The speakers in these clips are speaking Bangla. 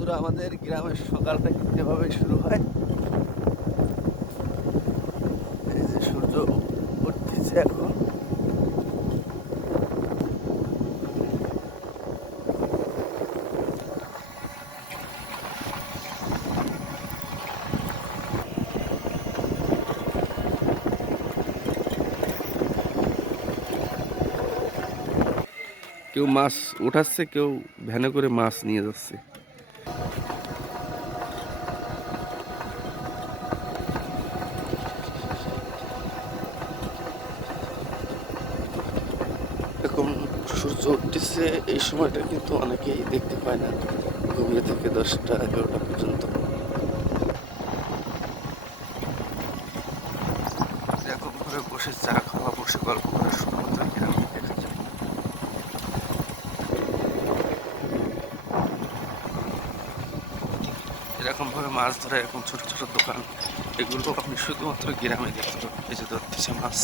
বন্ধুরা, আমাদের গ্রামের সকালটা কিন্তু এভাবে শুরু হয়। এই যে সূর্য উঠতেছে এখন। কেউ মাছ উঠাচ্ছে, কেউ ভ্যানে করে মাছ নিয়ে যাচ্ছে। এরকম সূর্য উঠতেছে এই সময়টা কিন্তু অনেকেই দেখতে পায় না। ঘুমিয়ে থেকে দশটা এগারোটা পর্যন্ত। এরকম করে বসে চা খাওয়া, বসে গল্প করার সুন্দর গ্রামে দেখা যায় এরকম ভাবে মাছ ধরা, এরকম ছোট ছোট দোকান, এগুলো আপনি শুধুমাত্র গ্রামে দেখতে পাবেন। এই যে ধরতেছে মাছ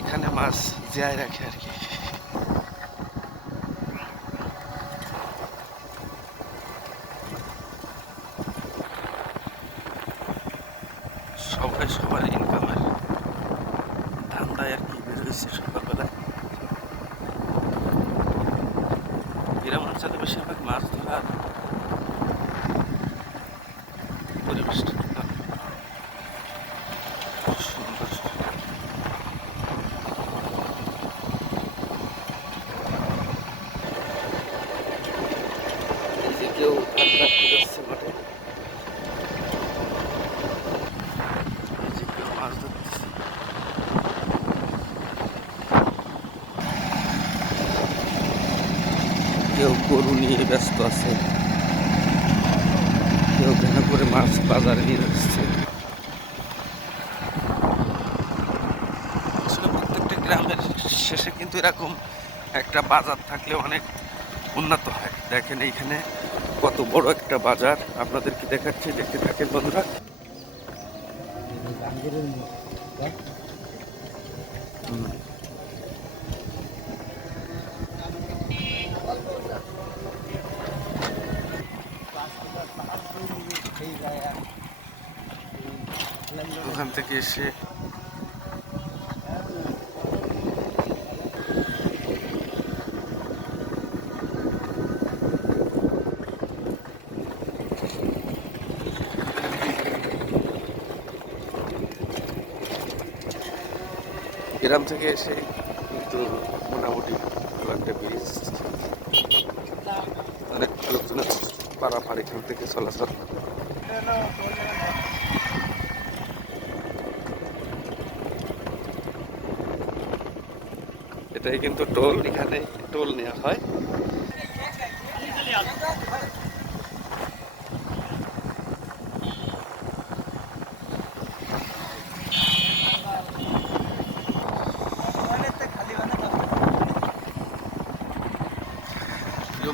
এখানে মাছ জিয়ায় রাখে আর কি। সবাই সবার ইনকামের ধান্দায় আর কি বেরোচ্ছে সকালবেলায় গ্রাম অঞ্চলে বেশিরভাগ মাছ ধরার পরিবেশটা খুব সুন্দর এই যে কেউ কাটতে যাচ্ছে মাঠে। মাছ কেউ গরু নিয়ে ব্যস্ত আছে। কেউ ভ্যানে করে মাছ বাজারে নিয়ে যাচ্ছে। গ্রামের শেষে কিন্তু এরকম একটা বাজার থাকলে অনেক উন্নত হয়। দেখেন এইখানে কত বড় একটা বাজার আপনাদেরকে দেখাচ্ছি দেখতে থাকেন বন্ধুরা। ওখান থেকে এসে গ্রাম থেকে এসে কিন্তু মোটামুটি ভালো একটা ব্রিজ অনেক লোকজনের পাড়াপাড় এখান থেকে চলাচল এটাই কিন্তু টোল। এখানে টোল নেওয়া হয়।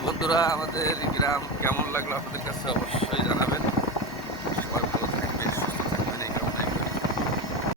বন্ধুরা আমাদের গ্রাম কেমন লাগল আপনাদের কাছে অবশ্যই জানাবেন।